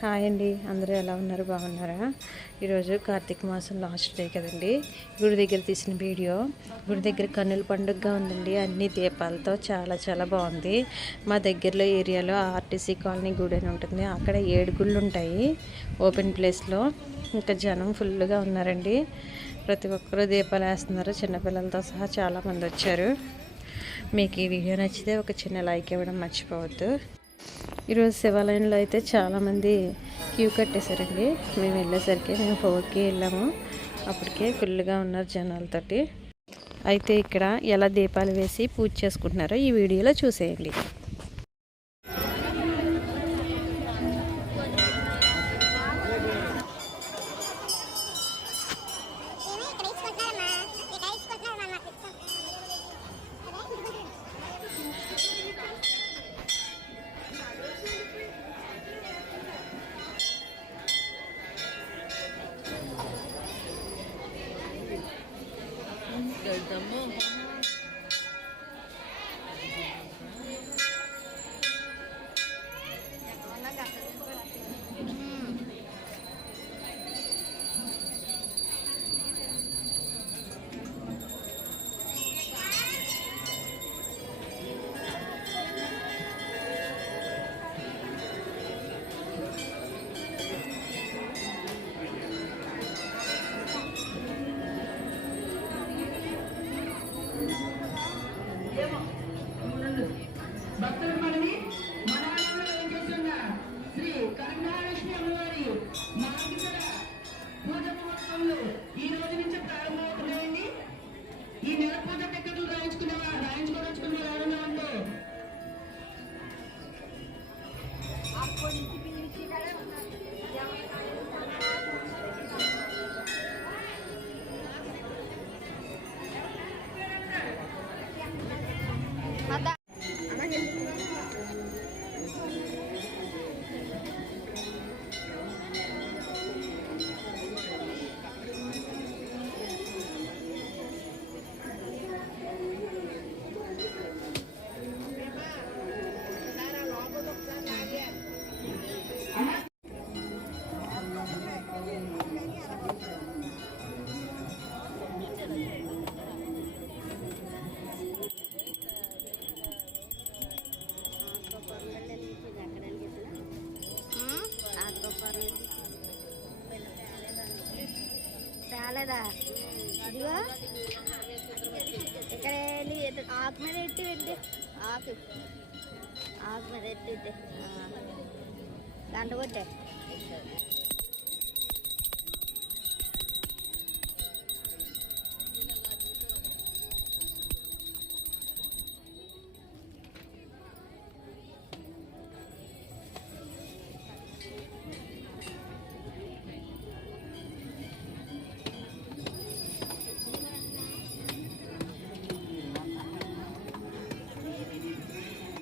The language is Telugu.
హాయ్ అండి. అందరూ ఎలా ఉన్నారు? బాగున్నారా? ఈరోజు కార్తీక మాసం లాస్ట్ డే కదండి. గుడి దగ్గర తీసిన వీడియో. గుడి దగ్గర కన్నుల పండుగగా ఉందండి. అన్ని దీపాలతో చాలా చాలా బాగుంది. మా దగ్గరలో ఏరియాలో ఆర్టీసీ కాలనీ గుడి అని ఉంటుంది. అక్కడ ఏడు గుళ్ళు ఉంటాయి ఓపెన్ ప్లేస్లో. ఇంకా జనం ఫుల్గా ఉన్నారండి. ప్రతి ఒక్కరూ దీపాలు వేస్తున్నారు. చిన్నపిల్లలతో సహా చాలామంది వచ్చారు. మీకు ఈ వీడియో నచ్చితే ఒక చిన్న లైక్ ఇవ్వడం మర్చిపోవద్దు. ఈరోజు శివాలయంలో అయితే చాలామంది క్యూ కట్టేశారండి. మేము వెళ్ళేసరికి మేము ఫోర్కి వెళ్ళాము. అప్పటికే ఫుల్గా ఉన్నారు జనాలతోటి. అయితే ఇక్కడ ఎలా దీపాలు వేసి పూజ చేసుకుంటున్నారో ఈ వీడియోలో చూసేయండి. 我的梦。రోజు నుంచి ప్రారంభమవుతున్నాయండి ఈ నెల పూజ టిక్కెట్లు రాయించుకునే రాయించుకోవచ్చుకున్న రాలేదా ఇదిగో. ఇక్కడ వెళ్ళి ఆకు మీద ఎట్టి వెళ్ళి. ఆకు ఆకు మీద ఎట్టి గంట కొట్టే.